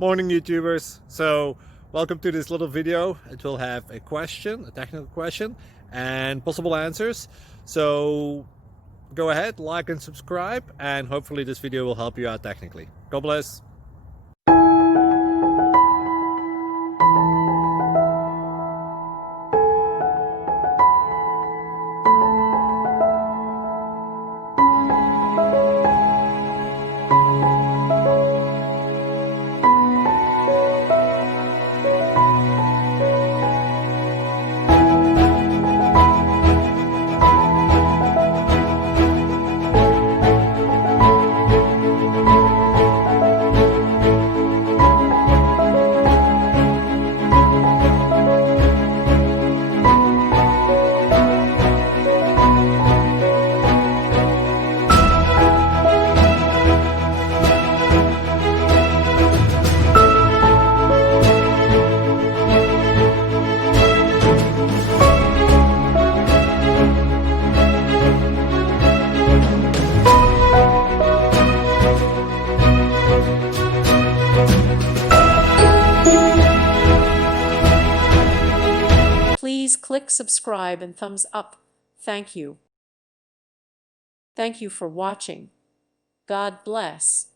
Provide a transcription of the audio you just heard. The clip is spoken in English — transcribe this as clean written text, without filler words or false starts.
Morning YouTubers. So welcome to this little video. It will have a question, a technical question, and possible answers. So go ahead, like and subscribe, and hopefully this video will help you out technically. God bless. Please click subscribe and thumbs up. Thank you. Thank you for watching. God bless.